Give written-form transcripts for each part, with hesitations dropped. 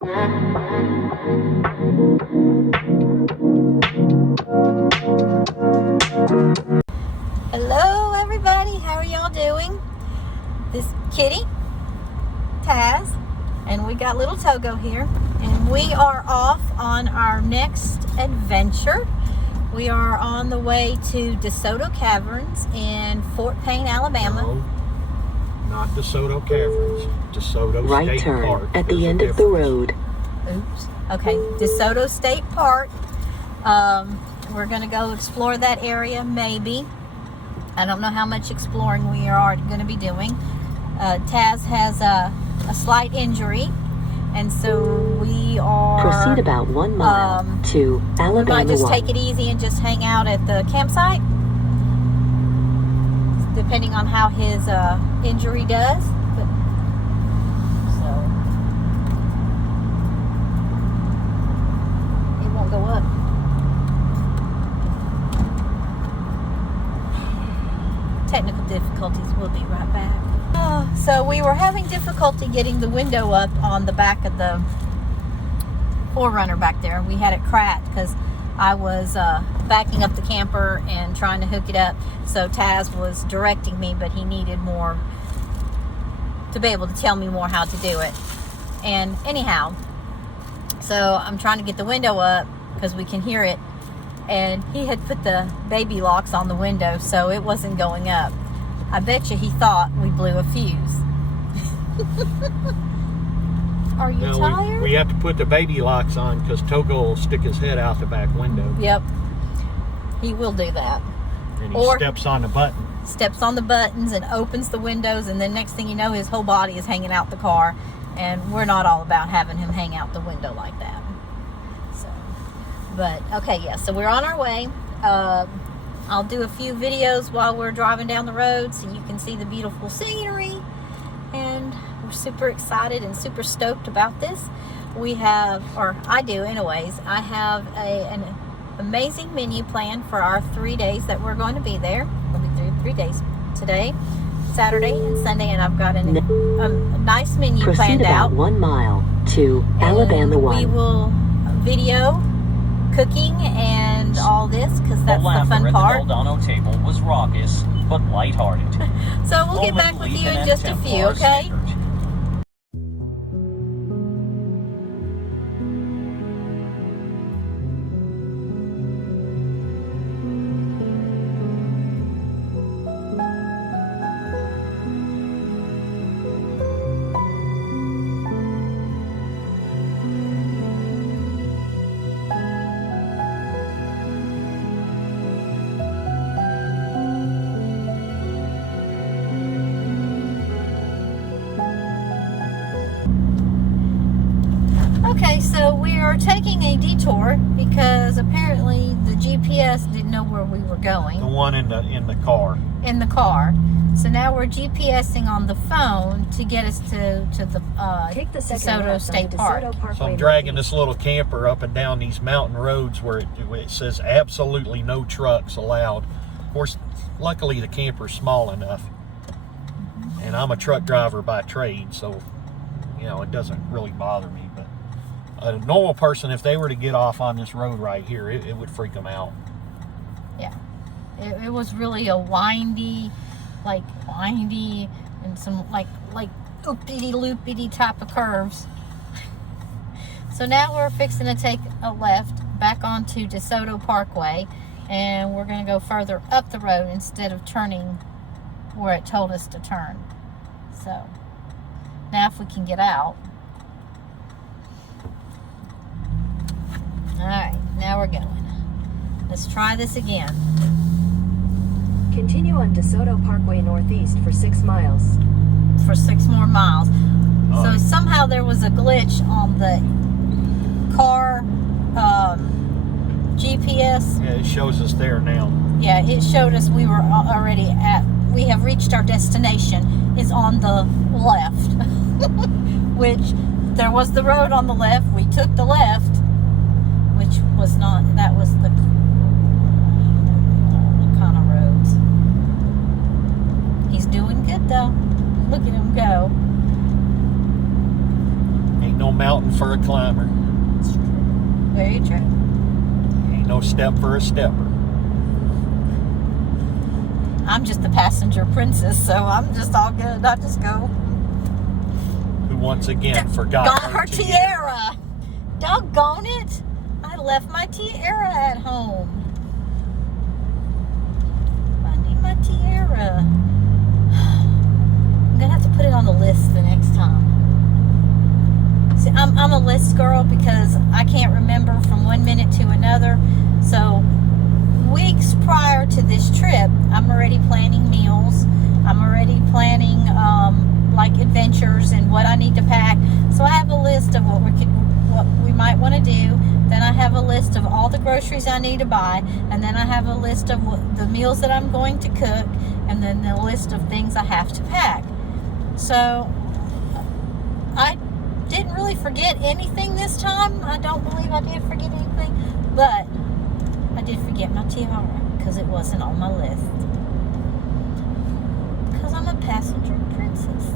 Hello everybody, how are y'all doing? This Kitty, Taz, and we got little Togo here, and we are off on our next adventure. We are on the way to Desoto Caverns in Fort Payne, Alabama. No, not Desoto Caverns. Desoto Right State turn Park. at the end of the road. Oops. Okay, Desoto State Park. We're going to go explore that area, maybe. I don't know how much exploring we are going to be doing. Taz has a slight injury, and so we are... Proceed about 1 mile to Alabama. We might just 1. take it easy and just hang out at the campsite, depending on how his injury does. So it won't go up. Technical difficulties. We'll be right back. So we were having difficulty getting the window up on the back of the 4Runner back there. We had it cracked because I was backing up the camper and trying to hook it up. So Taz was directing me, but he needed more to be able to tell me more how to do it. And anyhow, so I'm trying to get the window up because we can hear it. And he had put the baby locks on the window, so it wasn't going up. I bet you he thought we blew a fuse. Are you tired? We have to put the baby locks on because Togo will stick his head out the back window. Yep. He will do that. And he steps on the button. Steps on the buttons and opens the windows, and then next thing you know, his whole body is hanging out the car. And we're not all about having him hang out the window like that. But, okay, yeah, so we're on our way. I'll do a few videos while we're driving down the road so you can see the beautiful scenery. And we're super excited and super stoked about this. We have, or I do anyways, I have an amazing menu planned for our 3 days that we're going to be there. It'll be three days today, Saturday and Sunday, and I've got a nice menu planned out. Proceed about 1 mile to Alabama 1. We will video cooking and all this because that's the fun part. The Eldano table was raucous but lighthearted. So we'll get back with you in just a few, okay? Okay, so we are taking a detour because apparently the GPS didn't know where we were going. The one in the car. In the car. So now we're GPSing on the phone to get us to the Desoto State Park. So I'm dragging this little camper up and down these mountain roads where it says absolutely no trucks allowed. Of course, luckily the camper's small enough. And I'm a truck driver by trade, so, you know, it doesn't really bother me. But a normal person, if they were to get off on this road right here, it would freak them out. Yeah. It was really a windy and some like oopity loopity type of curves. So now we're fixing to take a left back onto DeSoto Parkway, and we're going to go further up the road instead of turning where it told us to turn. So now if we can get out. Alright, now we're going. Let's try this again. Continue on DeSoto Parkway Northeast for 6 miles. For 6 more miles. So somehow there was a glitch on the car GPS. Yeah, it shows us there now. Yeah, it showed us we were already we have reached our destination, is on the left. Which, there was the road on the left, we took the left, which was not, that was the kind of roads. He's doing good though. Look at him go. Ain't no mountain for a climber. It's true. Very true. Ain't no step for a stepper. I'm just the passenger princess, so I'm just all good. I just go. Who once again forgot Got her tiara. Doggone it. I left my tiara at home. I need my tiara. I'm going to have to put it on the list the next time. See, I'm a list girl because I can't remember from one minute to another. So weeks prior to this trip, I'm already planning meals. I'm already planning like adventures and what I need to pack. So I have a list of what we might want to do. Then I have a list of all the groceries I need to buy, and then I have a list of the meals that I'm going to cook, and then the list of things I have to pack. So I didn't really forget anything this time. I don't believe I did forget anything, but I did forget my tiara because it wasn't on my list. Because I'm a passenger princess.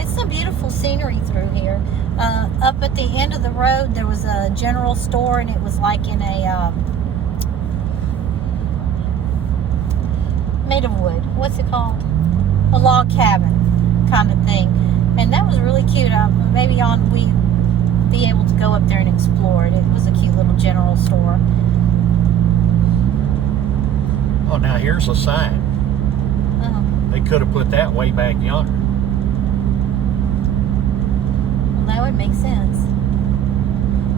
It's some beautiful scenery through here. Up at the end of the road, there was a general store, and it was like in a made of wood. What's it called? A log cabin kind of thing. And that was really cute. Maybe we be able to go up there and explore it. It was a cute little general store. Oh, now here's a sign. They could have put that way back yonder. Well, that would make sense.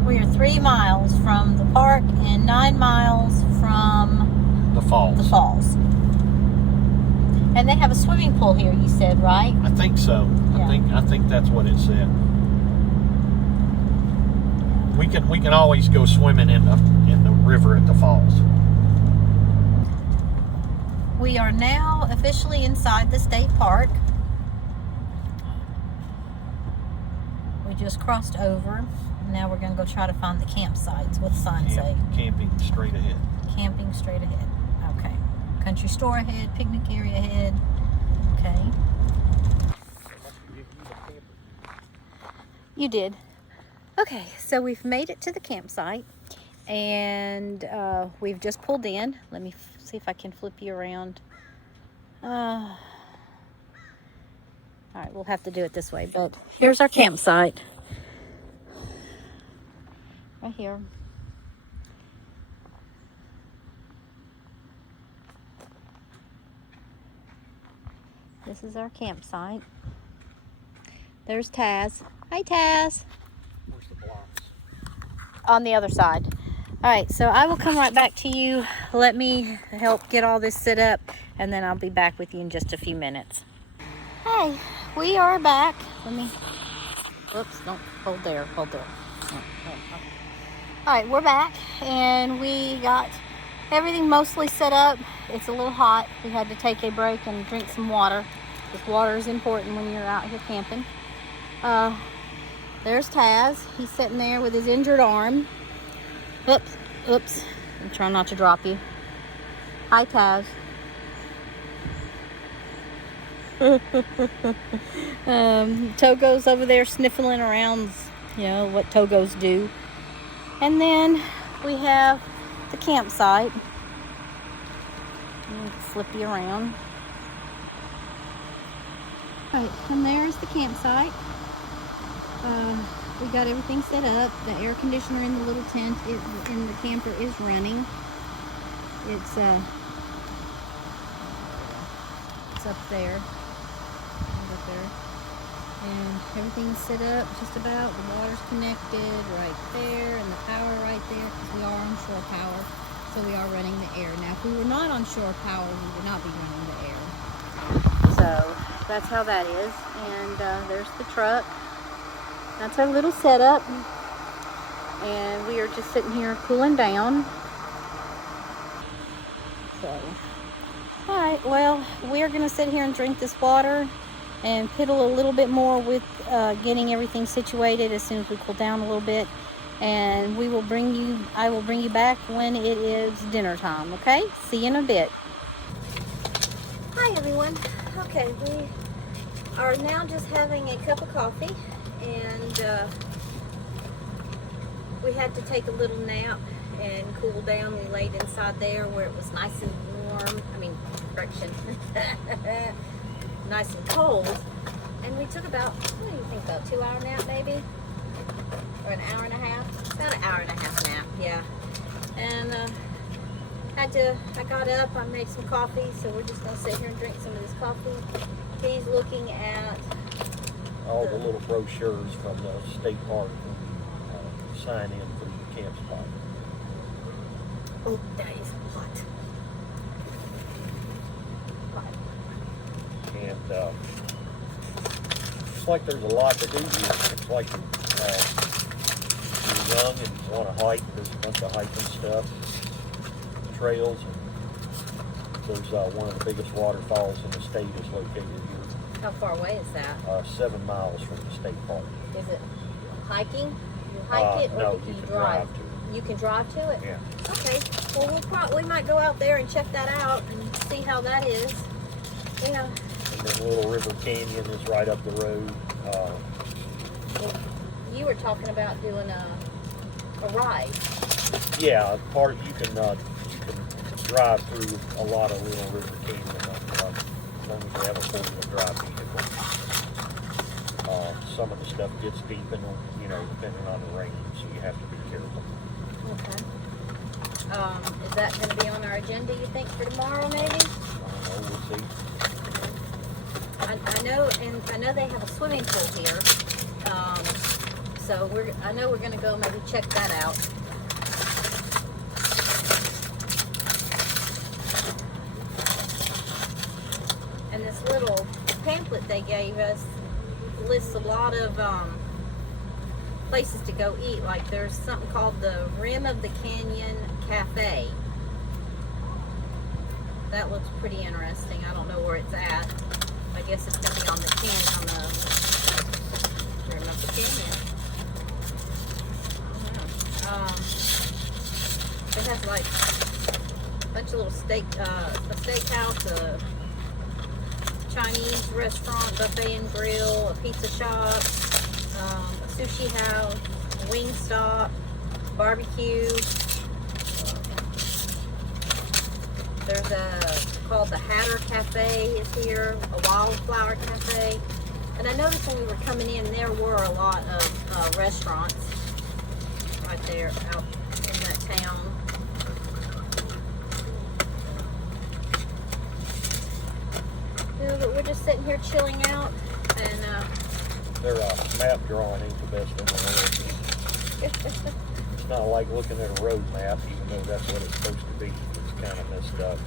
We are 3 miles from the park and 9 miles from The falls. the falls. And they have a swimming pool here, you said, right? I think so. Yeah. I think that's what it said. We can always go swimming in the river at the falls. We are now officially inside the state park. We just crossed over. Now we're going to go try to find the campsites. What the signs say? Camping straight ahead. Camping straight ahead. Okay. Country store ahead. Picnic area ahead. Okay. You did. Okay, so we've made it to the campsite, and we've just pulled in. Let me see if I can flip you around. All right, we'll have to do it this way, but here's our campsite. Right here. This is our campsite. There's Taz. Hi, Taz. Where's the blocks? On the other side. All right, so I will come right back to you. Let me help get all this set up, and then I'll be back with you in just a few minutes. Hey, we are back. Let me, whoops, don't, hold there. Oh, okay. All right, we're back, and we got everything mostly set up. It's a little hot. We had to take a break and drink some water, because water is important when you're out here camping. There's Taz. He's sitting there with his injured arm. Oops. I'm trying not to drop you. Hi, Taz. Togo's over there sniffling around, you know, what Togos do. And then we have the campsite. Let me flip you around. All right, and there's the campsite. We got everything set up. The air conditioner in the little tent in the camper is running. It's up there. Up there. And everything's set up just about. The water's connected right there, and the power right there, because we are on shore power. So we are running the air. Now, if we were not on shore power, we would not be running the air. So that's how that is. And there's the truck. That's our little setup. And we are just sitting here cooling down. So, alright, well, we are going to sit here and drink this water. and piddle a little bit more with getting everything situated as soon as we cool down a little bit. And I will bring you back when it is dinner time, okay? See you in a bit. Hi everyone. Okay, we are now just having a cup of coffee, and we had to take a little nap and cool down. We laid inside there where it was nice and warm. I mean, correction, nice and cold. And we took about, what do you think, about 2 hour nap maybe? Or an hour and a half? About an hour and a half nap, yeah. And I got up, I made some coffee, so we're just gonna sit here and drink some of this coffee. He's looking at all the little brochures from the state park and sign in for the camp spot. Oh, that is hot. And it's like there's a lot to do here. It's like you're young and you want to hike. There's a bunch of hiking stuff, trails, and there's one of the biggest waterfalls in the state is located here. How far away is that? 7 miles from the state park. Is it hiking? You hike it, or no, can you you can drive? drive to it. You can drive to it? Yeah. Okay. Well, we might go out there and check that out and see how that is. Yeah. And then Little River Canyon is right up the road. You were talking about doing a ride. Yeah, you can drive through a lot of Little River Canyon as long as you have a four-wheel drive vehicle. Some of the stuff gets deep, and depending on the rain, so you have to be careful. Okay. Is that going to be on our agenda, you think, for tomorrow, maybe? I don't know, we'll see. I know they have a swimming pool here. So I know we're going to go maybe check that out. And this little pamphlet they gave us lists a lot of places to go eat. Like there's something called the Rim of the Canyon Cafe. That looks pretty interesting. I don't know where it's at. I guess it's going to be on the Rim of the Canyon. It has like a bunch of little a steakhouse, a Chinese restaurant, buffet and grill, a pizza shop, a sushi house, a wing stop, barbecue. There's called the Hatter Cafe is here, a Wildflower Cafe. And I noticed when we were coming in, there were a lot of restaurants right there out in that town. Yeah, but we're just sitting here chilling out, and Their map drawing ain't the best in the world. It's not like looking at a road map, even though that's what it's supposed to be. It's kind of messed up.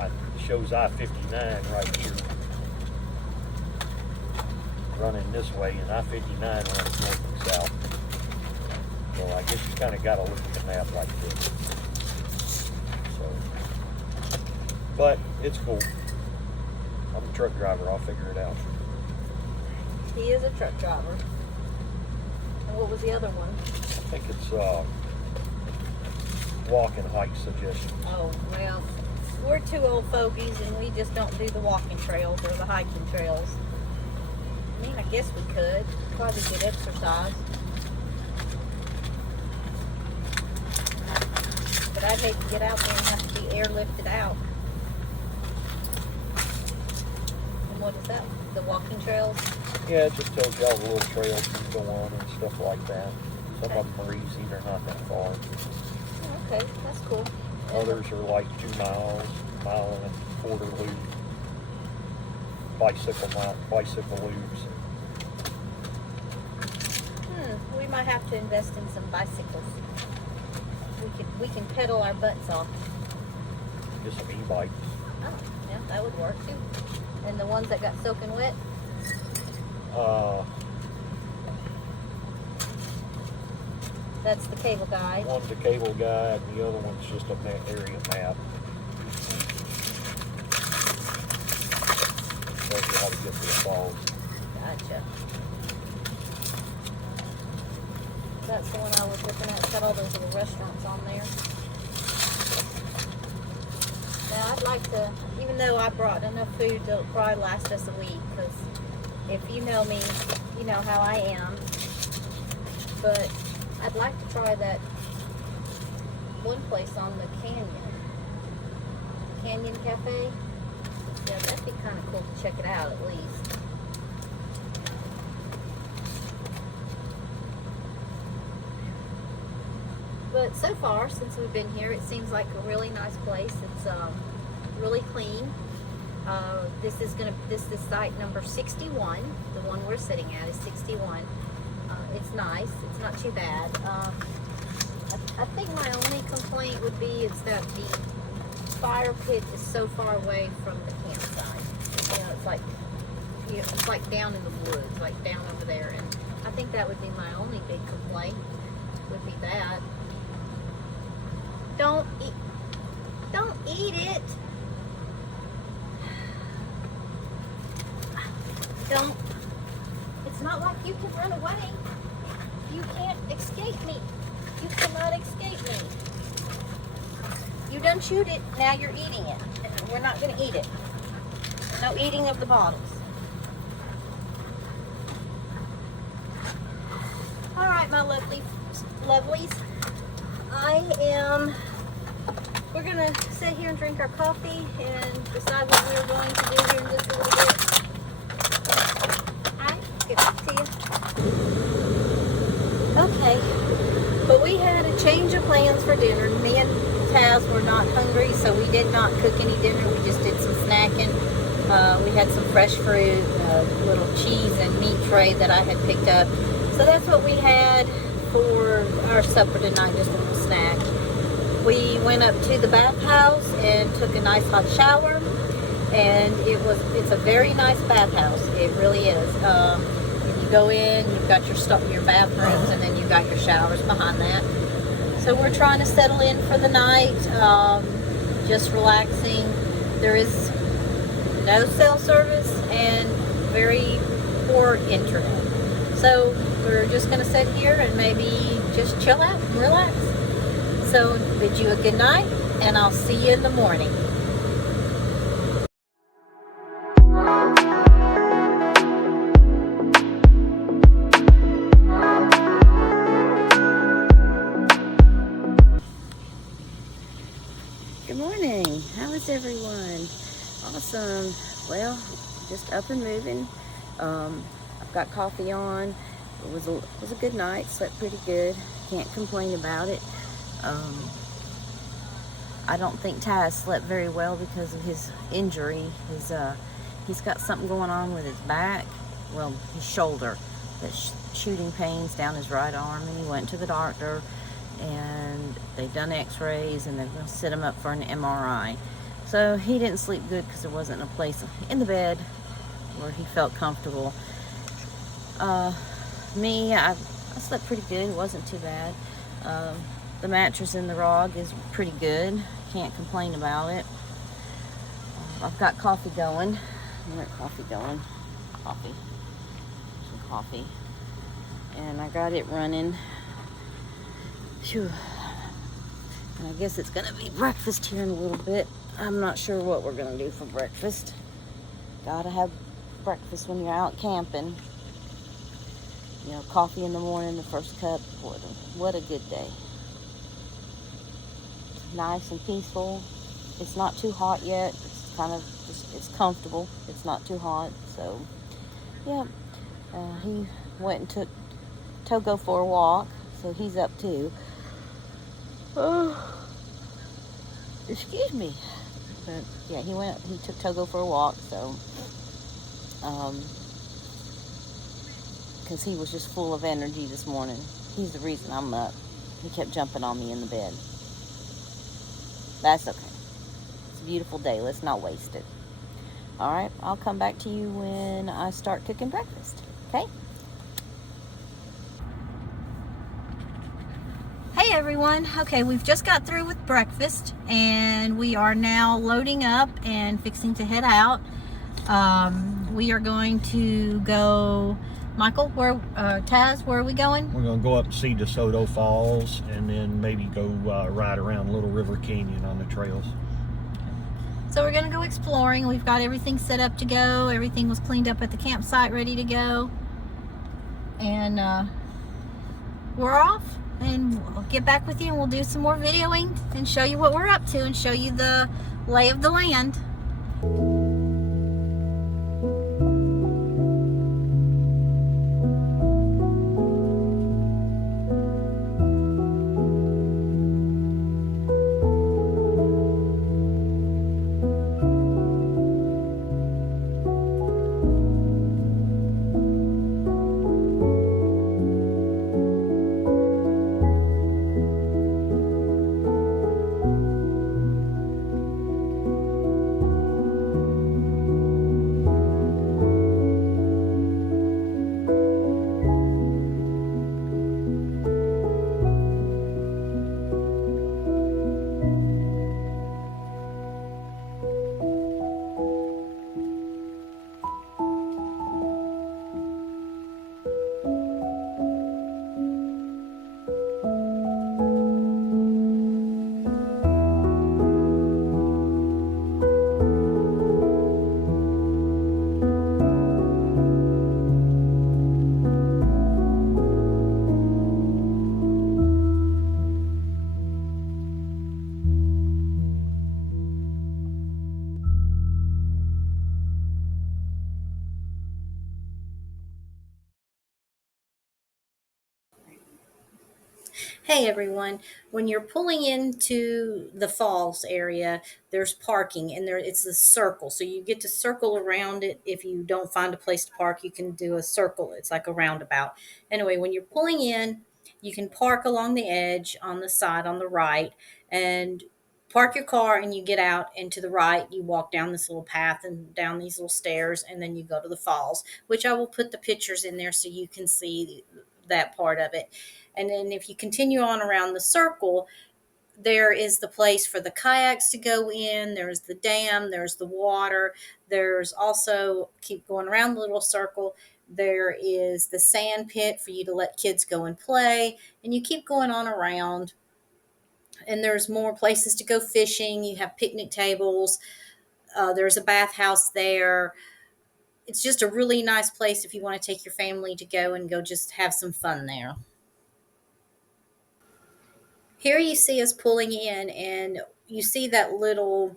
It shows I-59 right here, running this way, and I-59 runs north and south. So I guess you kind of got to look at the map like this. So, but it's cool. I'm a truck driver. I'll figure it out. he is a truck driver. And what was the other one? I think it's walk and hike suggestions. Oh, well, we're two old fogies, and we just don't do the walking trails or the hiking trails. I mean, I guess we could. Probably good exercise. But I'd hate to get out there and have to be airlifted out. And what is that? The walking trails? Yeah, it just tells you all the little trails you can go on and stuff like that. Some of them are easy, they're not that far. Oh, okay, that's cool. Others are like 2 miles, mile and a quarter loop. Bicycle loops. We might have to invest in some bicycles. We can pedal our butts off. Get some e-bikes. Oh, yeah, that would work too. And the ones that got soaking wet? That's the cable guide. One's a cable guide, and the other one's just a area map. shows you how to get to the falls. Gotcha. That's the one I was looking at. It's got all those little restaurants on there. Now I'd like to, even though I brought enough food to probably last us a week, because if you know me, you know how I am. But I'd like to try that one place on the Canyon Cafe. Yeah, that'd be kind of cool to check it out at least. But so far, since we've been here, it seems like a really nice place. It's really clean. This is site number 61. The one we're sitting at is 61. It's nice. It's not too bad. I think my only complaint would be is that the fire pit is so far away from the campsite. You know, it's like down in the woods, like down over there, and I think that would be my only big complaint. Would be that. Don't eat it. Don't. It's not like you can run away. You can't escape me. You cannot escape me. You done chewed it, now you're eating it. We're not going to eat it. No eating of the bottles. Alright, my lovelies. We're going to sit here and drink our coffee and decide what we're going to do here in just a little bit. Alright, get back to you. Okay, but we had a change of plans for dinner. Me and Taz were not hungry, so we did not cook any dinner. We just did some snacking. We had some fresh fruit, a little cheese and meat tray that I had picked up. So that's what we had for our supper tonight, just a little snack. We went up to the bathhouse and took a nice hot shower, and it's a very nice bathhouse. It really is. You go in, you've got your bathrooms, and then you've got your showers behind that. So we're trying to settle in for the night, just relaxing. There is no cell service and very poor internet. So we're just going to sit here and maybe just chill out and relax. So bid you a good night, and I'll see you in the morning. Good morning. How is everyone? Awesome. Well, just up and moving. I've got coffee on. It was a good night. Slept pretty good. Can't complain about it. I don't think Ty slept very well because of his injury. He's got something going on with his back. Well, his shoulder. That's shooting pains down his right arm, and he went to the doctor. And they've done x-rays, and they're going to set him up for an MRI. So he didn't sleep good because there wasn't a place in the bed where he felt comfortable. Me, I slept pretty good. It wasn't too bad. The mattress in the ROG is pretty good. Can't complain about it. I've got coffee going. Coffee. Some coffee. And I got it running. Phew. And I guess it's gonna be breakfast here in a little bit. I'm not sure what we're gonna do for breakfast. Gotta have breakfast when you're out camping. You know, coffee in the morning, the first cup. What a good day. Nice and peaceful. It's not too hot yet. It's kind of it's comfortable. It's not too hot. So yeah, he went and took Togo for a walk, so he's up too. Oh, excuse me. But yeah, he took Togo for a walk, so because he was just full of energy this morning. He's the reason I'm up. He kept jumping on me in the bed. That's okay. It's a beautiful day. Let's not waste it. All right, I'll come back to you when I start cooking breakfast. Okay? Hey everyone. Okay, we've just got through with breakfast, and we are now loading up and fixing to head out. we are going to go. Michael, Taz, where are we going? We're going to go up and see DeSoto Falls, and then maybe go ride around Little River Canyon on the trails. So we're going to go exploring. We've got everything set up to go. Everything was cleaned up at the campsite, ready to go. And we're off. And we'll get back with you, and we'll do some more videoing and show you what we're up to and show you the lay of the land. Hey everyone, when you're pulling into the falls area, there's parking, and it's a circle. So you get to circle around it. If you don't find a place to park, you can do a circle. It's like a roundabout. Anyway, when you're pulling in, you can park along the edge on the side on the right, and park your car, and you get out, and to the right you walk down this little path and down these little stairs, and then you go to the falls, which I will put the pictures in there so you can see that part of it. And then if you continue on around the circle, there is the place for the kayaks to go in. There's the dam. There's the water. There's also, keep going around the little circle, there is the sand pit for you to let kids go and play. And you keep going on around. And there's more places to go fishing. You have picnic tables. There's a bathhouse there. It's just a really nice place if you want to take your family to go and go just have some fun there. Here you see us pulling in, and you see that little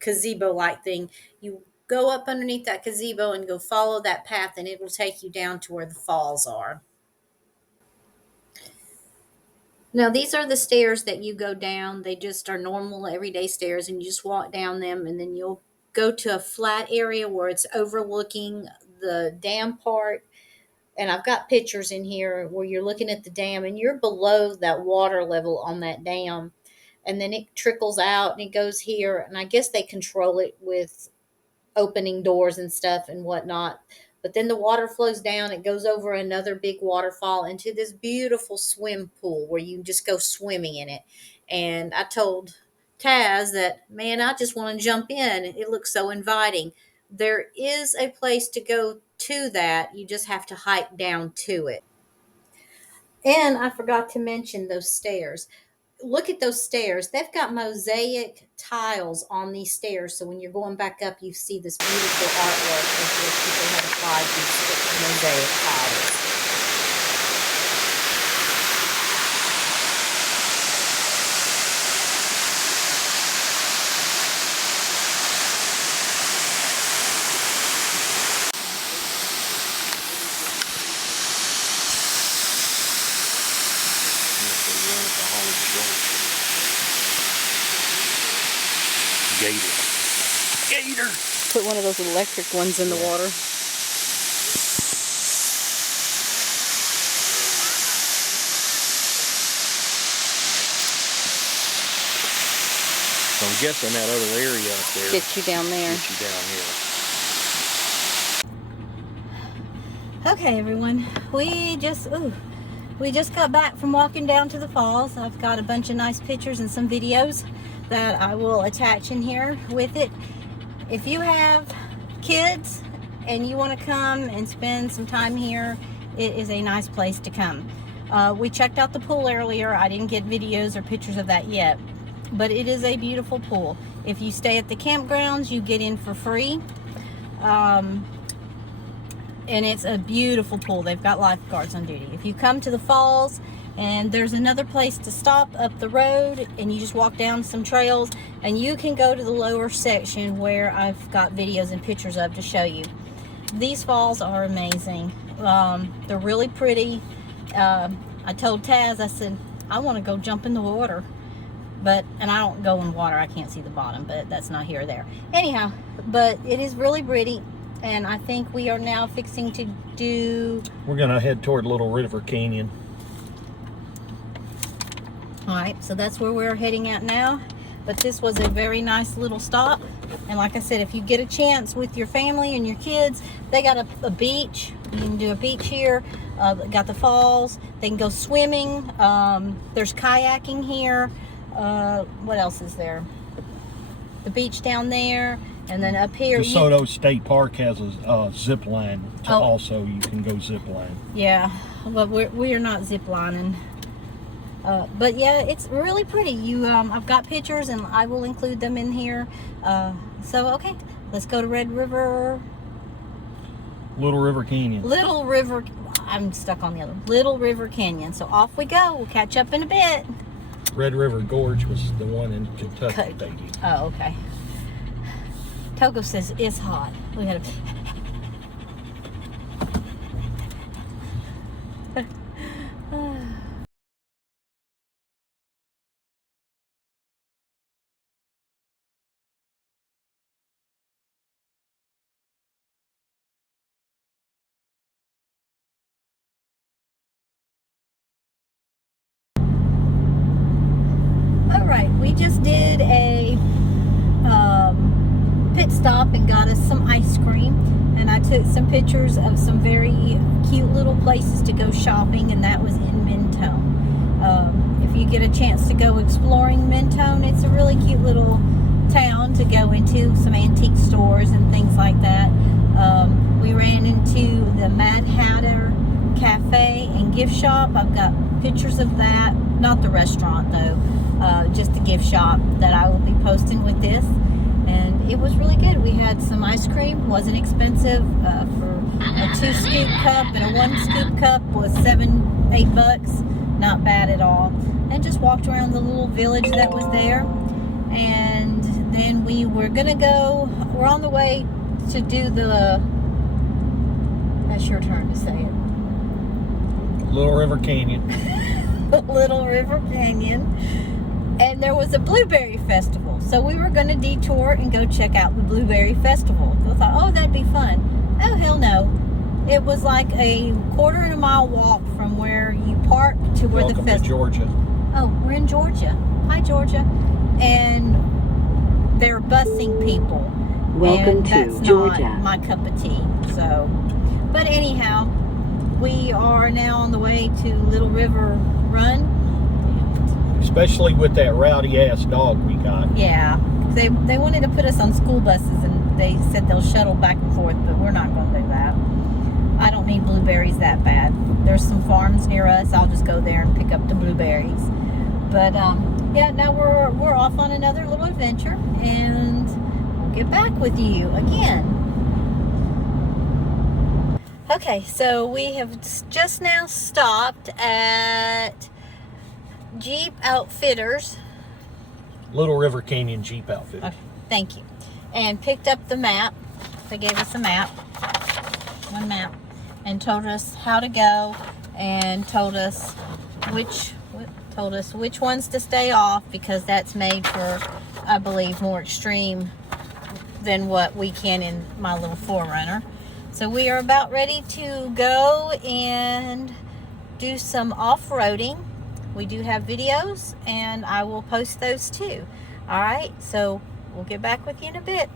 gazebo-like thing. You go up underneath that gazebo and go follow that path, and it will take you down to where the falls are. Now, these are the stairs that you go down. They just are normal, everyday stairs, and you just walk down them, and then you'll go to a flat area where it's overlooking the dam part. And I've got pictures in here where you're looking at the dam, and you're below that water level on that dam. And then it trickles out and it goes here. And I guess they control it with opening doors and stuff and whatnot. But then the water flows down. It goes over another big waterfall into this beautiful swim pool where you just go swimming in it. And I told Taz that, man, I just want to jump in. It looks so inviting. There is a place to go to that. You just have to hike down to it. And I forgot to mention those stairs. Look at those stairs. They've got mosaic tiles on these stairs. So when you're going back up, you see this beautiful artwork of where people have applied these mosaic tiles. Gator. Put one of those electric ones in the water. So I'm guessing that other area up there Get you down there. Get you down here. Okay, everyone. We just got back from walking down to the falls. I've got a bunch of nice pictures and some videos that I will attach in here with it. If you have kids and you want to come and spend some time here, it is a nice place to come. We checked out the pool earlier. I didn't get videos or pictures of that yet, but it is a beautiful pool. If you stay at the campgrounds, you get in for free. And it's a beautiful pool. They've got lifeguards on duty. If you come to the falls, and there's another place to stop up the road, and you just walk down some trails, and you can go to the lower section where I've got videos and pictures of to show you. These falls are amazing. They're really pretty. I told Taz, I said, I want to go jump in the water. And I don't go in water, I can't see the bottom, but that's not here or there. Anyhow, but it is really pretty, and I think we are now fixing to do... We're gonna head toward Little River Canyon. Alright, so that's where we're heading at now. But this was a very nice little stop. And like I said, if you get a chance with your family and your kids, they got a beach. You can do a beach here. Got the falls. They can go swimming. There's kayaking here. What else is there? The beach down there. And then up here. Desoto State Park has a zip line. Also, you can go zip line. Yeah, but we are not zip lining. But yeah, it's really pretty. I've got pictures, and I will include them in here. So okay, let's go to Red River. Little River Canyon. Little River. I'm stuck on the other. Little River Canyon. So off we go. We'll catch up in a bit. Red River Gorge was the one in Kentucky, baby. Oh, okay. Togo says it's hot. We gotta. We just did a pit stop and got us some ice cream, and I took some pictures of some very cute little places to go shopping, and that was in Mentone. If you get a chance to go exploring Mentone, it's a really cute little town to go into, some antique stores and things like that. We ran into the Mad Hatter Cafe and gift shop. I've got pictures of that, not the restaurant though. Just the gift shop that I will be posting with this, and it was really good. We had some ice cream, wasn't expensive. For a 2-scoop cup and a 1-scoop cup was $7-8, not bad at all. And just walked around the little village that was there, and then we were gonna go. We're on the way to do the. That's your turn to say it. Little River Canyon. Little River Canyon. And there was a blueberry festival, so we were going to detour and go check out the blueberry festival. I thought, oh, that'd be fun. Oh, hell no. It was like a 1/4 mile walk from where you park to where Welcome the festival. to Georgia. Oh, we're in Georgia. Hi, Georgia. And they're busing people. Welcome and to that's Georgia. not my cup of tea. So, but anyhow, we are now on the way to Little River Run. Especially with that rowdy ass dog we got. Yeah, they wanted to put us on school buses, and they said they'll shuttle back and forth, but we're not going to do that. I don't need blueberries that bad. There's some farms near us. I'll just go there and pick up the blueberries. But yeah, now we're off on another little adventure, and we'll get back with you again. Okay, so we have just now stopped at Jeep Outfitters. Little River Canyon Jeep Outfitters. Okay, thank you. And picked up the map. They gave us a map, one map, and told us how to go, and told us which ones to stay off, because that's made for, I believe, more extreme than what we can in my little 4Runner. So we are about ready to go and do some off-roading. We do have videos, and I will post those too. All right, so we'll get back with you in a bit.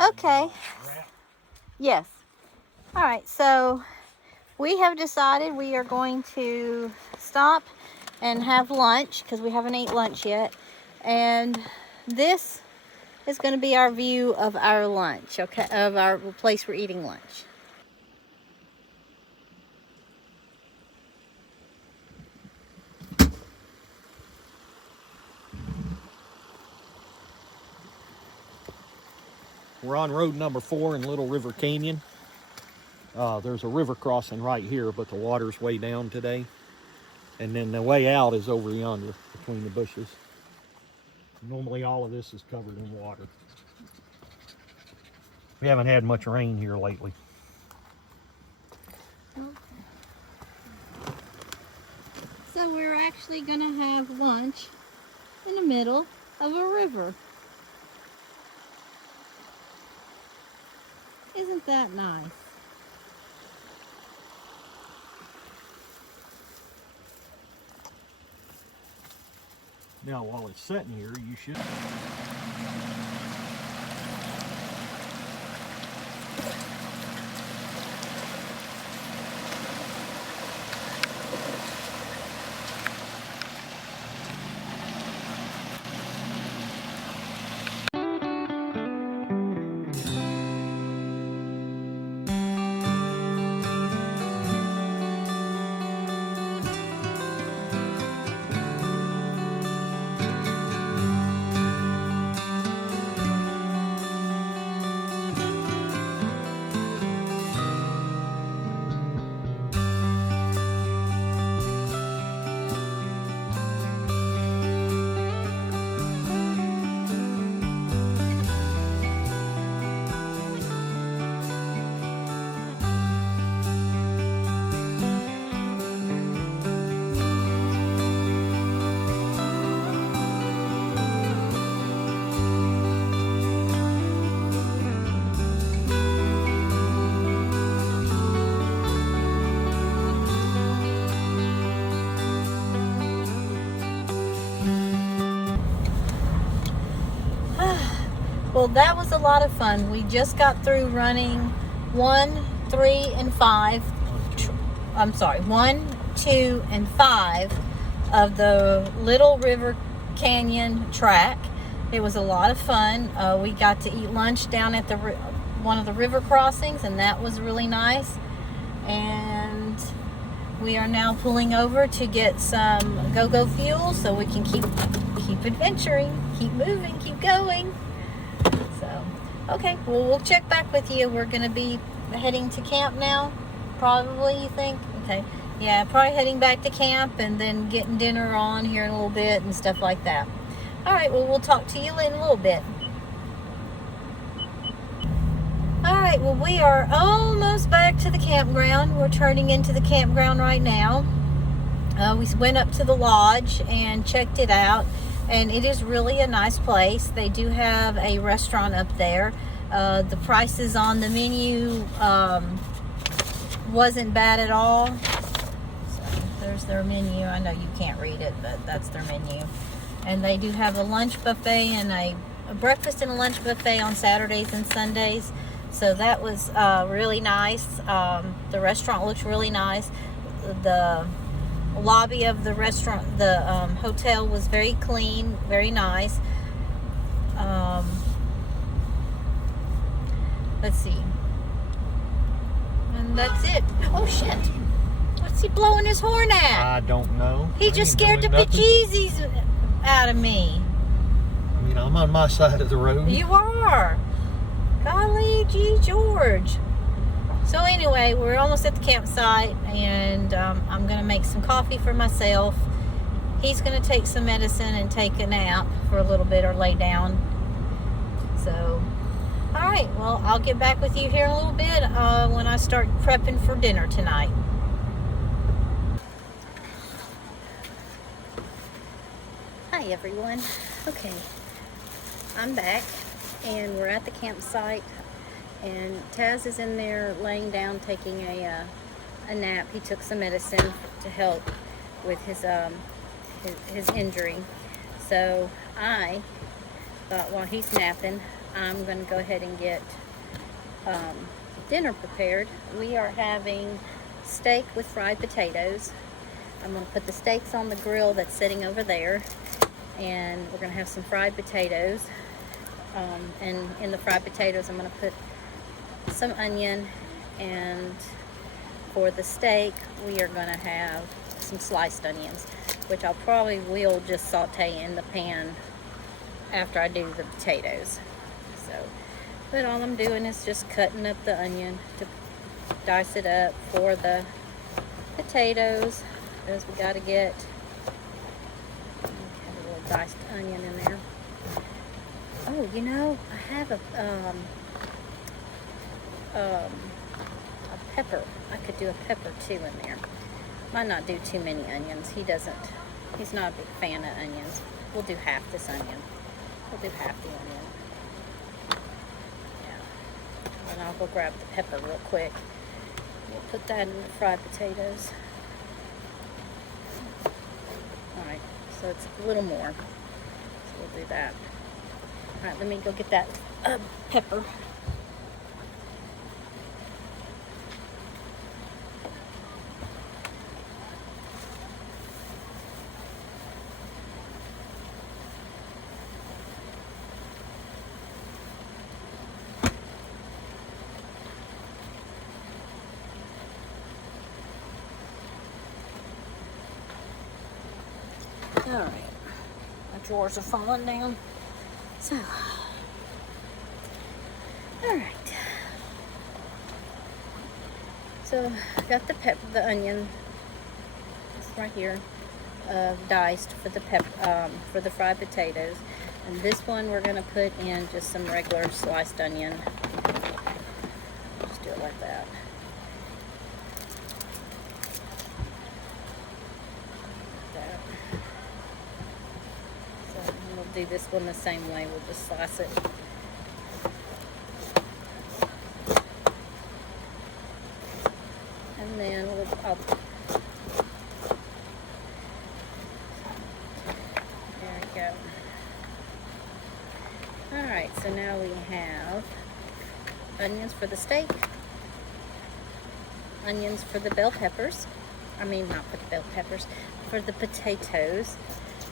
Okay. Yes. All right, so we have decided we are going to stop and have lunch because we haven't ate lunch yet. And this is going to be our view of our lunch, okay, of our place we're eating lunch. We're on road number 4 in Little River Canyon. There's a river crossing right here, but the water's way down today. And then the way out is over yonder between the bushes. Normally all of this is covered in water. We haven't had much rain here lately. So we're actually going to have lunch in the middle of a river. Isn't that nice? Now while it's sitting here, you should... Well, that was a lot of fun. We just got through running 1, 3, and 5. I'm sorry, 1, 2, and 5 of the Little River Canyon track. It was a lot of fun. We got to eat lunch down at one of the river crossings, and that was really nice. And we are now pulling over to get some go-go fuel so we can keep adventuring, keep moving, keep going. So, okay, well, we'll check back with you. We're going to be heading to camp now, probably, you think? Okay, yeah, probably heading back to camp and then getting dinner on here in a little bit and stuff like that. All right, well, we'll talk to you in a little bit. All right, well, we are almost back to the campground. We're turning into the campground right now. We went up to the lodge and checked it out. And it is really a nice place. They do have a restaurant up there. The prices on the menu wasn't bad at all. So there's their menu. I know you can't read it, but that's their menu. And they do have a lunch buffet and a breakfast and a lunch buffet on Saturdays and Sundays. So that was really nice. The restaurant looks really nice. The lobby of the restaurant, the hotel was very clean, very nice. Let's see. And that's it. Oh, shit. What's he blowing his horn at? I don't know. He just scared the bejesus out of me. I mean, I'm on my side of the road. You are. Golly gee George. So anyway, we're almost at the campsite, and I'm going to make some coffee for myself. He's going to take some medicine and take a nap for a little bit or lay down. So, all right, well, I'll get back with you here in a little bit when I start prepping for dinner tonight. Hi, everyone. Okay, I'm back, and we're at the campsite. And Taz is in there laying down taking a nap. He took some medicine to help with his injury. So I thought while he's napping, I'm going to go ahead and get dinner prepared. We are having steak with fried potatoes. I'm going to put the steaks on the grill that's sitting over there, and we're going to have some fried potatoes. And in the fried potatoes, I'm going to put some onion, and for the steak, we are going to have some sliced onions, which I'll probably will just saute in the pan after I do the potatoes. So, but all I'm doing is just cutting up the onion to dice it up for the potatoes, because we got to get a little diced onion in there. Oh, you know, I have a pepper. I could do a pepper too in there. Might not do too many onions. He's not a big fan of onions. We'll do half this onion. We'll do half the onion. Yeah. And I'll go grab the pepper real quick. We'll put that in the fried potatoes. Alright, so it's a little more. So we'll do that. Alright, let me go get that pepper. Alright, my drawers are falling down. So, alright. So, I got the onion. It's right here, diced for the for the fried potatoes. And this one we're gonna put in just some regular sliced onion. Just do it like that. Do this one the same way. We'll just slice it. And then there we go. Alright, so now we have onions for the steak, onions for the bell peppers. I mean, not for the bell peppers, for the potatoes.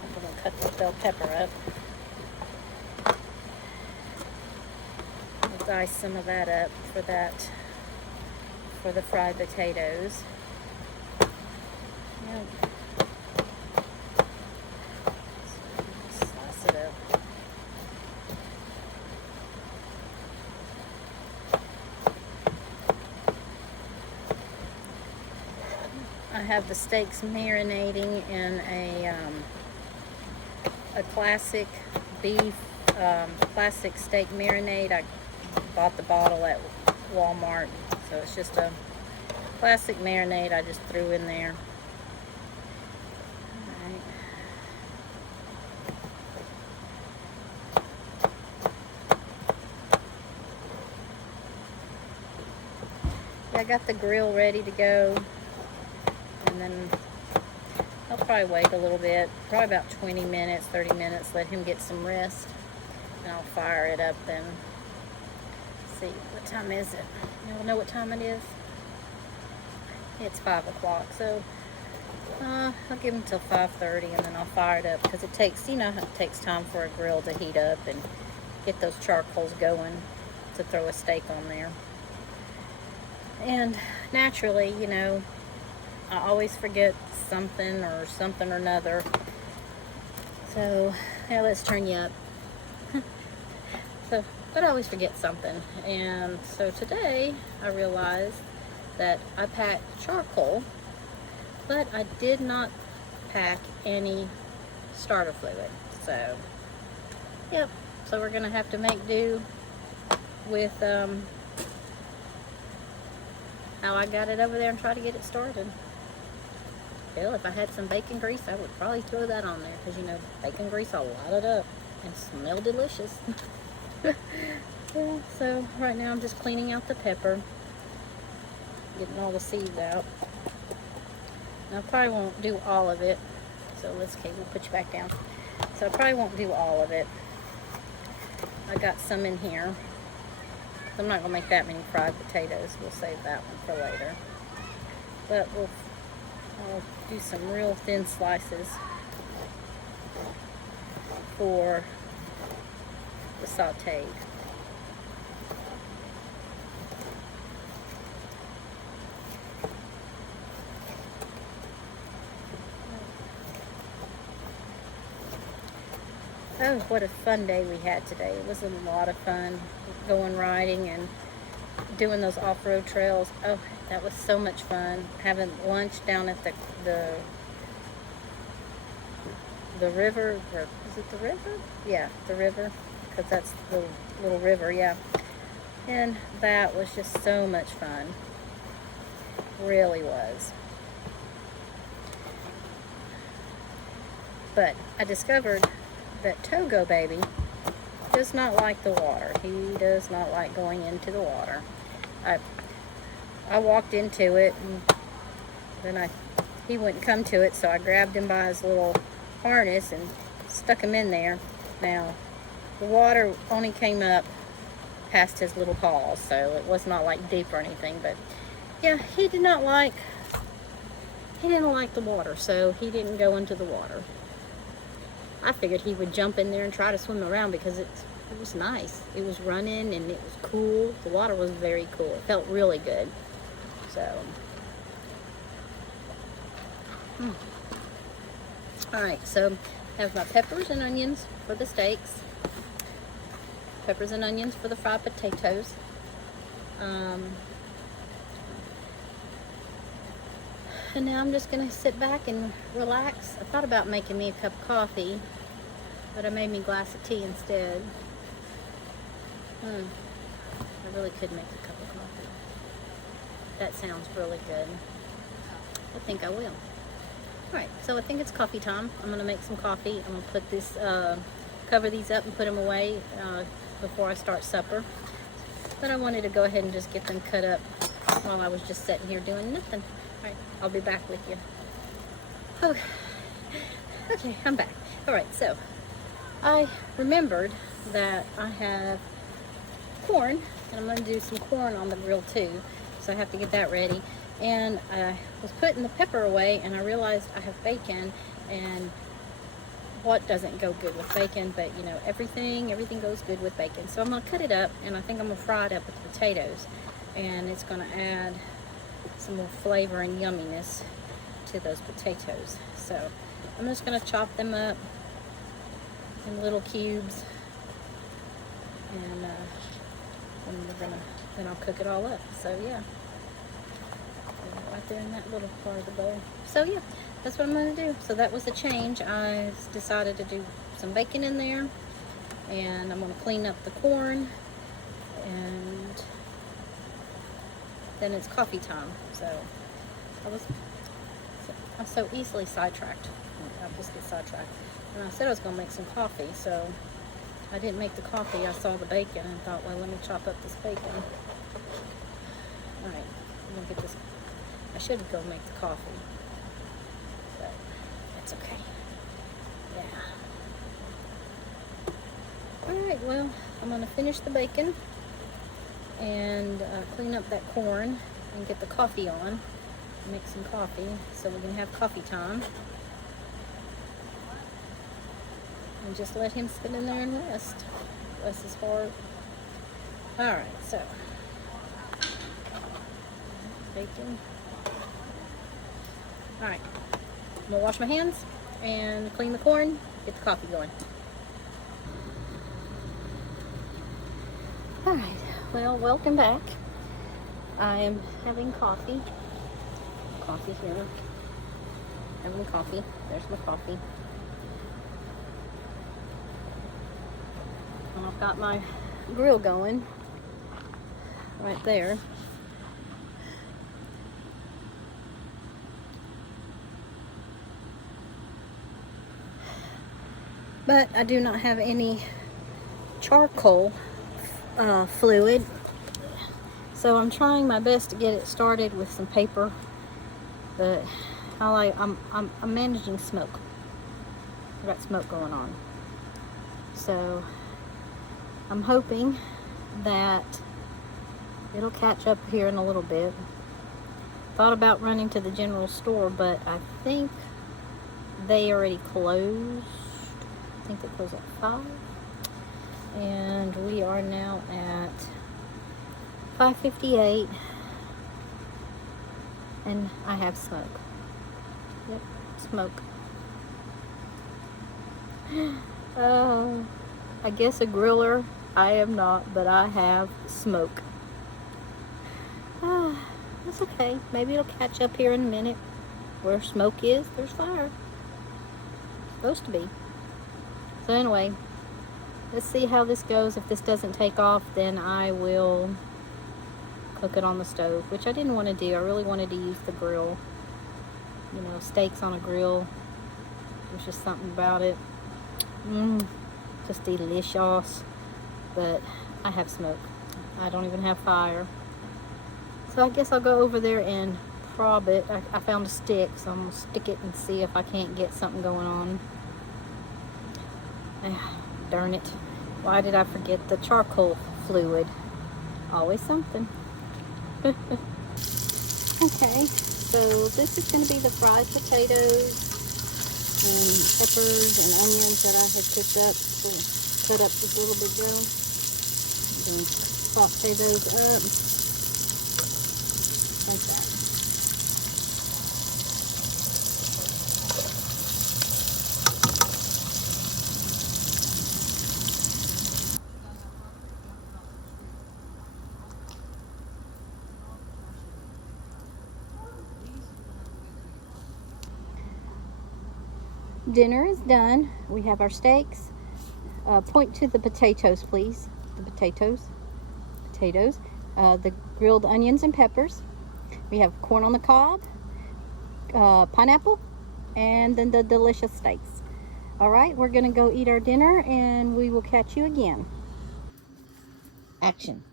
I'm going to cut the bell pepper up. We'll dice some of that up for the fried potatoes. Yep. Slice it up. I have the steaks marinating in a classic beef, classic steak marinade. I bought the bottle at Walmart, so it's just a classic marinade I just threw in there. I got the grill ready to go, and then I'll probably wait a little bit, probably about 20 minutes, 30 minutes, let him get some rest, and I'll fire it up and see. What time is it? Y'all know what time it is? It's 5 o'clock, so I'll give him till 5:30, and then I'll fire it up, because it takes, you know, it takes time for a grill to heat up and get those charcoals going to throw a steak on there. And naturally, you know, I always forget something or another. So, yeah, let's turn you up. But I always forget something. And so today, I realized that I packed charcoal, but I did not pack any starter fluid. So, yep. So we're gonna have to make do with how I got it over there and try to get it started. Hell, if I had some bacon grease, I would probably throw that on there, because, you know, bacon grease, I'll light it up and smell delicious. Yeah, so right now I'm just cleaning out the pepper, getting all the seeds out. Now, I probably won't do all of it, so we'll put you back down. So I probably won't do all of it. I got some in here. I'm not gonna make that many fried potatoes. We'll save that one for later. But I'll do some real thin slices for the sauteed. Oh, what a fun day we had today. It was a lot of fun going riding and doing those off-road trails. Oh, that was so much fun. Having lunch down at the river, or is it the river? Yeah, the river, because that's the little river, yeah. And that was just so much fun. Really was. But I discovered that Togo baby does not like the water. He does not like going into the water. I walked into it, and then he wouldn't come to it, so I grabbed him by his little harness and stuck him in there. Now, the water only came up past his little paws, so it was not like deep or anything, but yeah, he didn't like the water, so he didn't go into the water. I figured he would jump in there and try to swim around because it was nice. It was running and it was cool. The water was very cool. It felt really good. So, Alright, so I have my peppers and onions for the steaks. Peppers and onions for the fried potatoes. And now I'm just going to sit back and relax. I thought about making me a cup of coffee, but I made me a glass of tea instead. I really could make a cup of coffee. That sounds really good. I think I will. Alright, so I think it's coffee time. I'm going to make some coffee. I'm going to put this, cover these up and put them away before I start supper. But I wanted to go ahead and just get them cut up while I was just sitting here doing nothing. Alright, I'll be back with you. Okay, I'm back. Alright, so I remembered that I have corn, and I'm going to do some corn on the grill too, so I have to get that ready. And I was putting the pepper away, and I realized I have bacon, and what doesn't go good with bacon, but you know, everything goes good with bacon. So I'm going to cut it up, and I think I'm going to fry it up with potatoes, and it's going to add some more flavor and yumminess to those potatoes. So I'm just going to chop them up in little cubes, and then I'll cook it all up. So yeah, right there in that little part of the bowl. So yeah, that's what I'm going to do. So that was a change. I decided to do some bacon in there, and I'm going to clean up the corn, and then it's coffee time. So I'm so easily sidetracked. I just get sidetracked. And I said I was going to make some coffee, so I didn't make the coffee. I saw the bacon and thought, well, let me chop up this bacon. Alright, I'm going to get this. I should go make the coffee, but that's okay. Yeah. Alright, well, I'm going to finish the bacon and clean up that corn and get the coffee on. Make some coffee so we can have coffee time. And just let him sit in there and rest. Bless his heart. Alright, so bacon. Alright, I'm going to wash my hands and clean the corn, get the coffee going. Alright, well, welcome back. I am having coffee. Coffee here. Having coffee. There's my coffee. And I've got my grill going right there. But I do not have any charcoal fluid, so I'm trying my best to get it started with some paper. But I'm managing smoke. I've got smoke going on, so I'm hoping that it'll catch up here in a little bit. Thought about running to the general store, but I think they already closed. I think they close at 5. And we are now at 5:58. And I have smoke. Yep, smoke. I guess a griller. I am not, but I have smoke. That's okay. Maybe it'll catch up here in a minute. Where smoke is, there's fire. Supposed to be. So anyway, let's see how this goes. If this doesn't take off, then I will cook it on the stove, which I didn't want to do. I really wanted to use the grill. You know, steaks on a grill. There's just something about it. Just delicious. But I have smoke. I don't even have fire. So I guess I'll go over there and prob it. I found a stick, so I'm going to stick it and see if I can't get something going on. Darn it. Why did I forget the charcoal fluid? Always something. Okay, so this is going to be the fried potatoes and peppers and onions that I had picked up, cut up just a little bit ago. I'm going to saute those up like that. Dinner is done. We have our steaks. Point to the potatoes, please. The potatoes. The grilled onions and peppers. We have corn on the cob, pineapple, and then the delicious steaks. All right, we're gonna go eat our dinner, and we will catch you again. Action.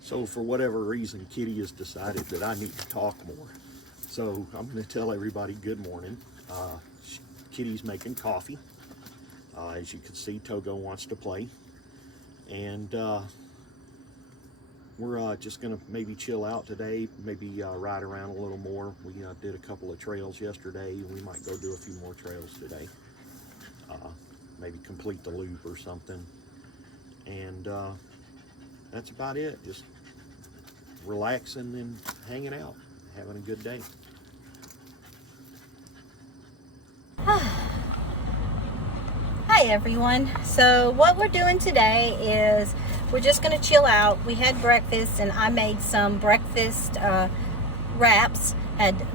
So for whatever reason, Kitty has decided that I need to talk more. So I'm going to tell everybody good morning. Kitty's making coffee. As you can see, Togo wants to play. And we're just going to maybe chill out today, maybe ride around a little more. We did a couple of trails yesterday, and we might go do a few more trails today. Maybe complete the loop or something. And that's about it. Just relaxing and hanging out, having a good day. Hi everyone. So what we're doing today is we're just going to chill out. We had breakfast, and I made some breakfast wraps. Had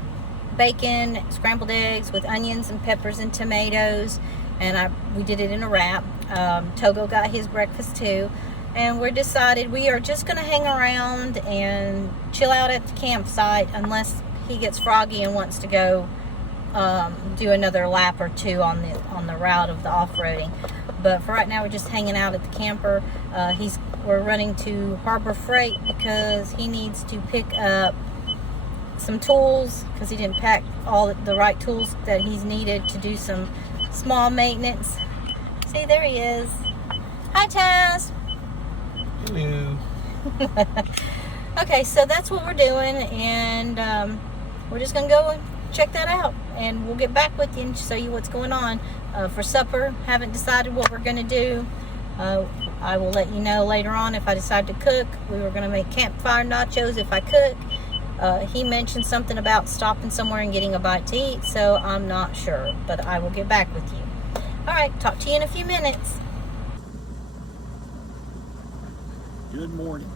bacon, scrambled eggs with onions and peppers and tomatoes, and we did it in a wrap. Togo got his breakfast too. And we decided we are just going to hang around and chill out at the campsite unless he gets froggy and wants to go do another lap or two on the route of the off-roading. But for right now, we're just hanging out at the camper. We're running to Harbor Freight because he needs to pick up some tools because he didn't pack all the right tools that he's needed to do some small maintenance. See, there he is. Hi, Taz. Hello. Okay, so that's what we're doing, and we're just gonna go and check that out, and we'll get back with you and show you what's going on. For supper, haven't decided what we're gonna do. I will let you know later on if I decide to cook. We were gonna make campfire nachos if I cook. He mentioned something about stopping somewhere and getting a bite to eat, so I'm not sure, but I will get back with you. All right, talk to you in a few minutes. Good morning.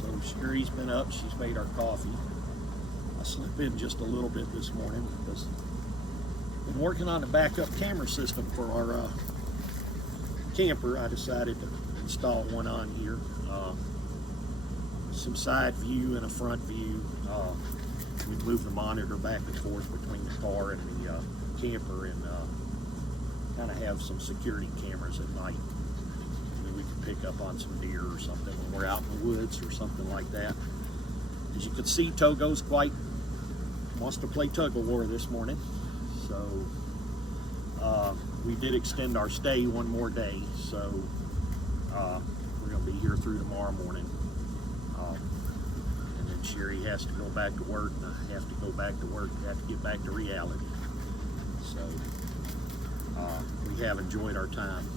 So Sherry's been up. She's made our coffee. I slept in just a little bit this morning because I've been working on the backup camera system for our camper. I decided to install one on here. Some side view and a front view. We move the monitor back and forth between the car and the camper, and kind of have some security cameras at night. We can pick up on some deer or something when we're out in the woods or something like that. As you can see, Togo's wants to play tug of war this morning. So we did extend our stay one more day, so we're going to be here through tomorrow morning. And then Sherry has to go back to work, and I have to go back to work. I have to get back to reality. So we have enjoyed our time.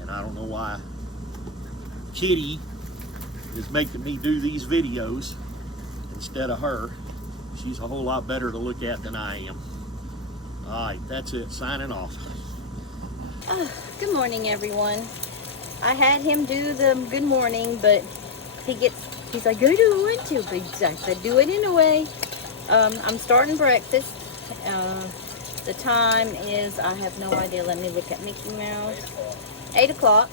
And I don't know why Kitty is making me do these videos instead of her. She's a whole lot better to look at than I am. All right, that's it. Signing off. Good morning, everyone. I had him do the good morning, but he's like, I don't want to, but I said, do it anyway. I'm starting breakfast. The time is, I have no idea. Let me look at Mickey Mouse. 8 o'clock.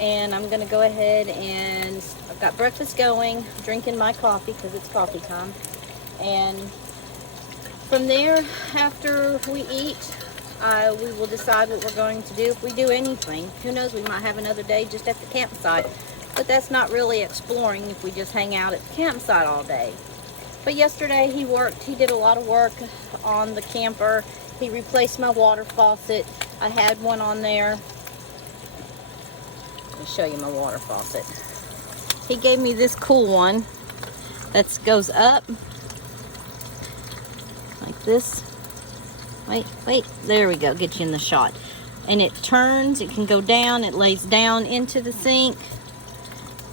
And I'm gonna go ahead and I've got breakfast going, drinking my coffee because it's coffee time. And from there, after we eat, we will decide what we're going to do. If we do anything, who knows, we might have another day just at the campsite. But that's not really exploring if we just hang out at the campsite all day. But yesterday he did a lot of work on the camper. He replaced my water faucet. I had one on there. Let me show you my water faucet. He gave me this cool one that goes up like this. Wait, there we go, get you in the shot. And it turns, it can go down, it lays down into the sink.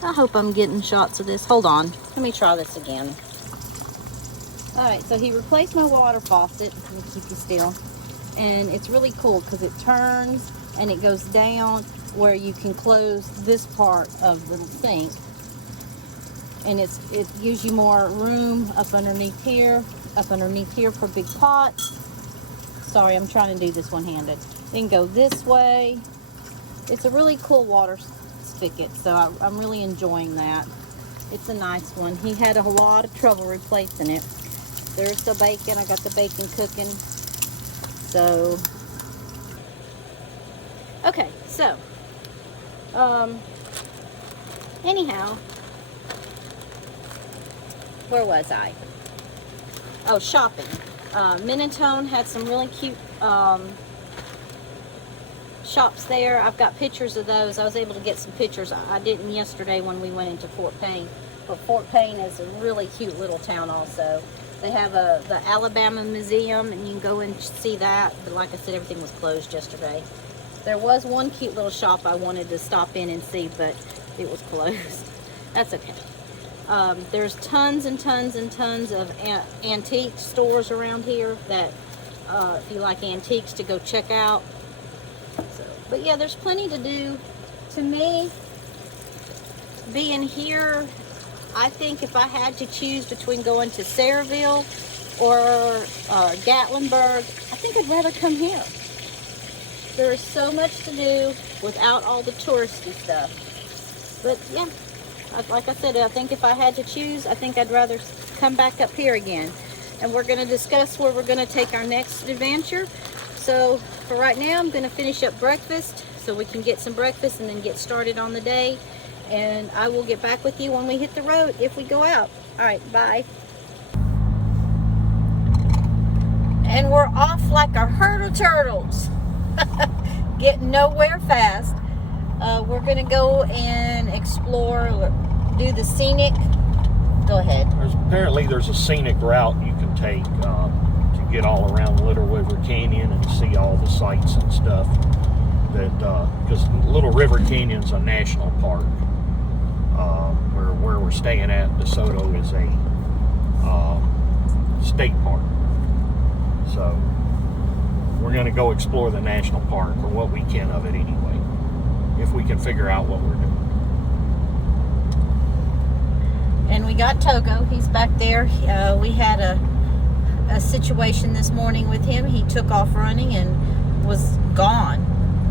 I hope I'm getting shots of this. Hold on, let me try this again. All right, so he replaced my water faucet. Let me keep you still. And it's really cool because it turns and it goes down where you can close this part of the sink. And it gives you more room up underneath here for big pots. Sorry, I'm trying to do this one-handed. Then go this way. It's a really cool water spigot, so I'm really enjoying that. It's a nice one. He had a lot of trouble replacing it. There's the bacon. I got the bacon cooking. So, okay, so, anyhow, where was I? Oh, shopping. Minotone had some really cute shops there. I've got pictures of those. I was able to get some pictures. I didn't yesterday when we went into Fort Payne. But Fort Payne is a really cute little town also. They have the Alabama Museum, and you can go and see that. But like I said, everything was closed yesterday. There was one cute little shop I wanted to stop in and see, but it was closed. That's okay. There's tons and tons and tons of antique stores around here that if you like antiques, to go check out. So, but yeah, there's plenty to do. To me, being here, I think if I had to choose between going to Sayreville or Gatlinburg, I think I'd rather come here. There is so much to do without all the touristy stuff. But yeah, like I said, I think if I had to choose, I think I'd rather come back up here again. And we're going to discuss where we're going to take our next adventure. So for right now, I'm going to finish up breakfast so we can get some breakfast and then get started on the day. And I will get back with you when we hit the road if we go out. All right, bye. And we're off like a herd of turtles. Getting nowhere fast. We're going to go and explore, do the scenic. Go ahead. Apparently there's a scenic route you can take to get all around Little River Canyon and see all the sights and stuff. Because Little River Canyon's a national park. Where we're staying at, Desoto, is a state park. So we're going to go explore the national park, or what we can of it anyway, if we can figure out what we're doing. And we got Togo. He's back there. We had a situation this morning with him. He took off running and was gone.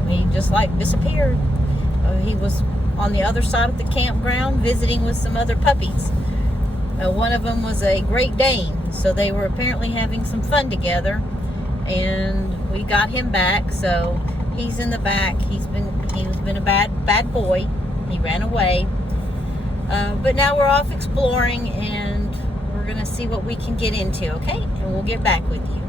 He just like disappeared. He was on the other side of the campground visiting with some other puppies. One of them was a Great Dane, so they were apparently having some fun together, and we got him back. So he's in the back. He's been a bad boy. He ran away, but now we're off exploring, and we're gonna see what we can get into. Okay, and we'll get back with you.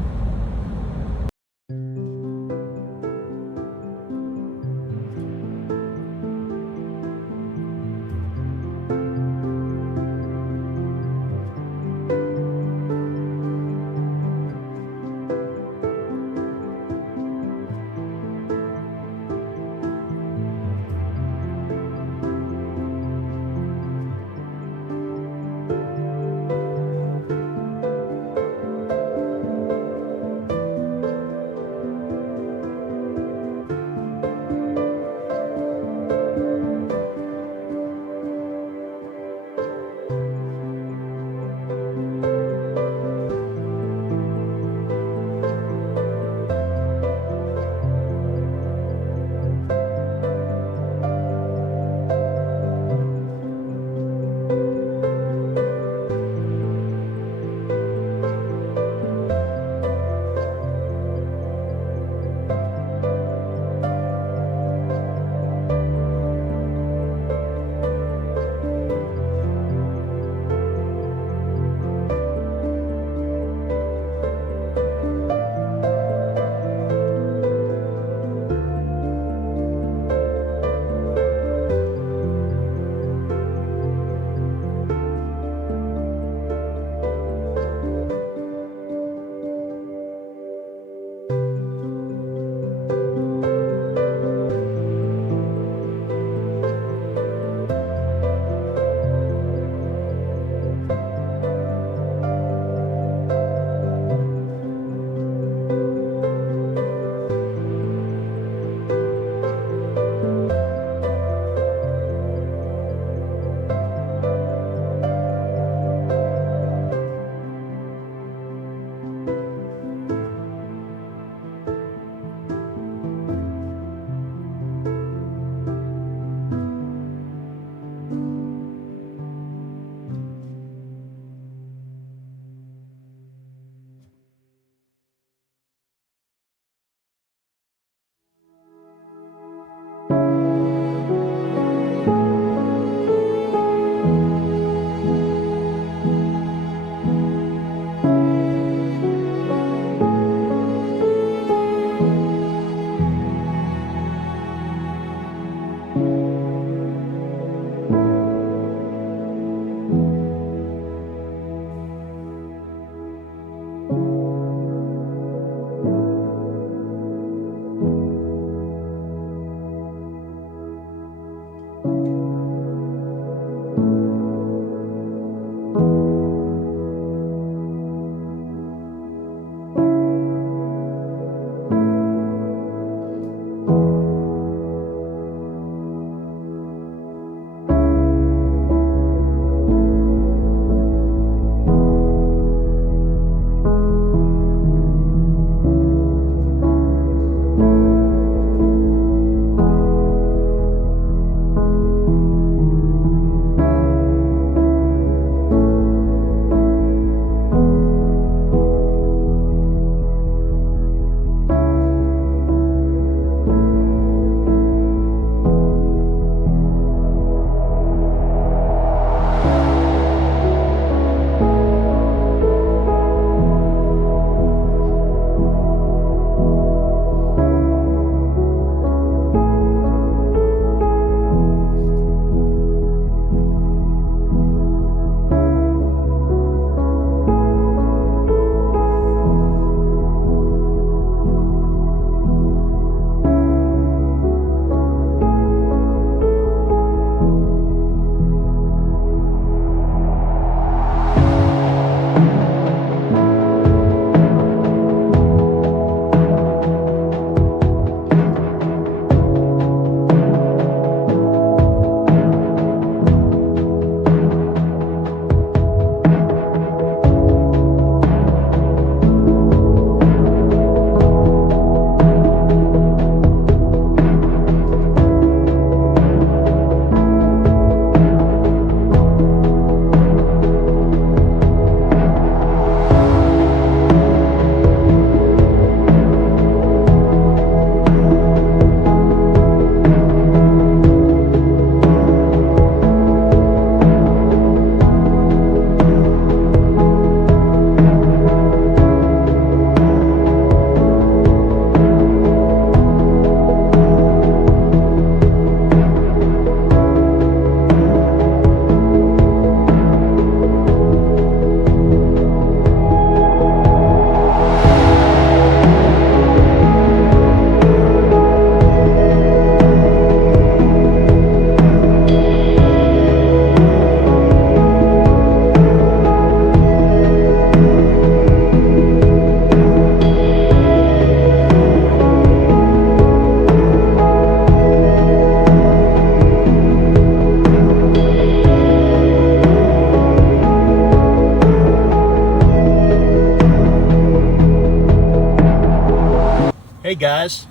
guys.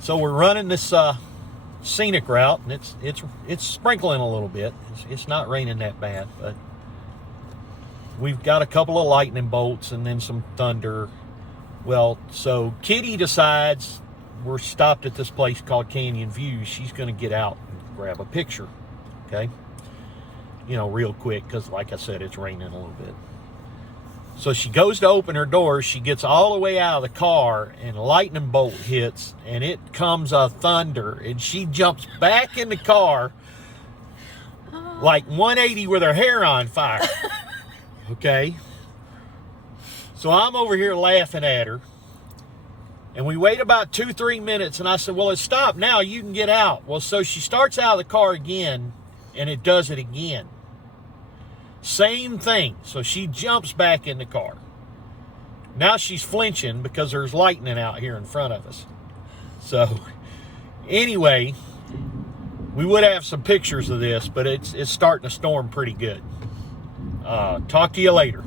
So we're running this scenic route, and it's sprinkling a little bit. It's not raining that bad, but we've got a couple of lightning bolts and then some thunder. Well, so Kitty decides we're stopped at this place called Canyon View. She's going to get out and grab a picture, okay? You know, real quick, because like I said, it's raining a little bit. So she goes to open her door. She gets all the way out of the car, and a lightning bolt hits, and it comes a thunder, and she jumps back in the car like 180 with her hair on fire. Okay? So I'm over here laughing at her, and we wait about 2-3 minutes, and I said, well, it's stopped now. You can get out. Well, so she starts out of the car again, and it does it again. Same thing. So she jumps back in the car. Now she's flinching because there's lightning out here in front of us. So anyway, we would have some pictures of this, but it's starting to storm pretty good. Talk to you later.